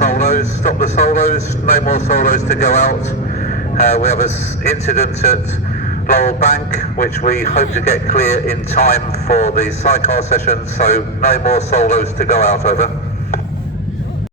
solos, stop the solos, no more solos to go out. We have an incident at Laurel Bank, which we hope to get clear in time for the sidecar session, so no more solos to go out, over.